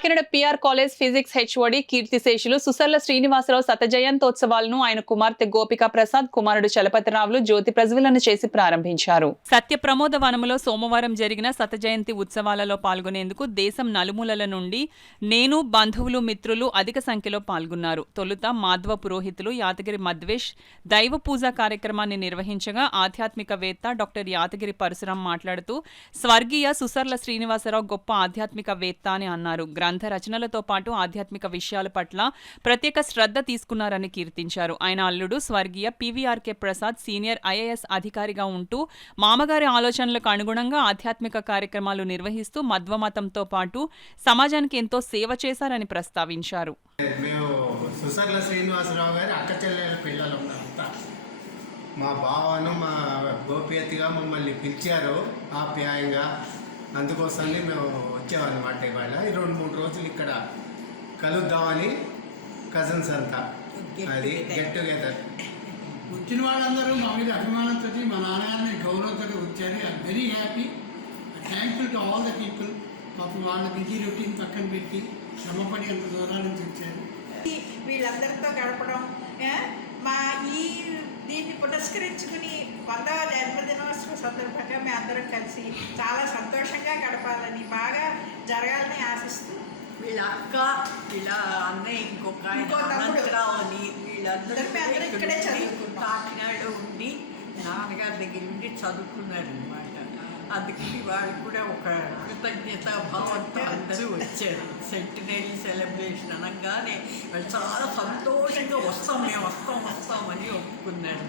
Kakinada PR college physics HOD కీర్తిశేషులు సుసర్ల శ్రీనివాసరావు శతజయంతోత్సవాలను ఆయన కుమార్తె గోపికా ప్రసాద్, కుమారుడు చలపతిరావులు జ్యోతి ప్రజ్వలన చేసి ప్రారంభించారు. సత్య ప్రమోద వనములో సోమవారం జరిగిన శతజయంతి ఉత్సవాలలో పాల్గొనేందుకు దేశం నలుమూలల నుండి నేను, బంధువులు, మిత్రులు అధిక సంఖ్యలో పాల్గొన్నారు. తొలుత మాధ్వ పురోహితులు యాతగిరి మధ్వేష్ దైవ పూజా కార్యక్రమాన్ని నిర్వహించగా ఆధ్యాత్మికవేత్త డాక్టర్ యాతగిరి పరశురాం మాట్లాడుతూ స్వర్గీయ సుసర్ల శ్రీనివాసరావు గొప్ప ఆధ్యాత్మికవేత్త అని అన్నారు. గ్రంథ రచనలతో పాటు ఆధ్యాత్మిక విషయాల పట్ల ప్రత్యేక శ్రద్ధ తీసుకున్నారని కీర్తించారు. ఆయన అల్లుడు స్వర్గీయ పివిఆర్కే ప్రసాద్ సీనియర్ ఐఏఎస్ అధికారిగా ఉంటూ మామగారి ఆలోచనలకు అనుగుణంగా ఆధ్యాత్మిక కార్యక్రమాలు నిర్వహిస్తూ మధ్వమతంతో పాటు సమాజానికి ఎంతో సేవ చేశారని ప్రస్తావించారు. మా బావను మా గోపియతిగా మమ్మల్ని పిలిచారు ఆప్యాయంగా, అందుకోసమే మేము వచ్చామన్నమాట. ఇవాళ 2-3 రోజులు ఇక్కడ కలుద్దామని కజిన్స్ అంతా, అది గెట్ టుగెదర్. వచ్చిన వాళ్ళందరూ మా మీద అభిమానంతో మా నాన్నగారిని గౌరవంతో వచ్చారు. I'm very happy, thankful to all the people. పాపం వాళ్ళ బిజీ రొటీన్ పక్కన పెట్టి శ్రమపడి అంత దూరాల నుంచి వచ్చారు. వీళ్ళందరితో గడపడం, మా దీన్ని పురస్కరించుకుని 100వ జన్మదినోత్సవ సందర్భంగా మేము అందరం కలిసి చాలా సంతోషంగా గడపాలని, బాగా జరగాలని ఆశిస్తూ వీళ్ళ అక్క, వీళ్ళ అన్నయ్య, ఇంకొక అనంతరావు అని వీళ్ళందరూ ఇక్కడే చదువుకున్నారు. కాకినాడలో ఉండి నాన్నగారి దగ్గర ఉండి చదువుకున్నారు అనమాట. అందుకని వాళ్ళు కూడా ఒక కృతజ్ఞత భావంతో అందరూ వచ్చారు. సెంటినరీ సెలబ్రేషన్ అనగానే వాళ్ళు చాలా సంతోషంగా మేము వస్తామని ఒప్పుకున్నారు.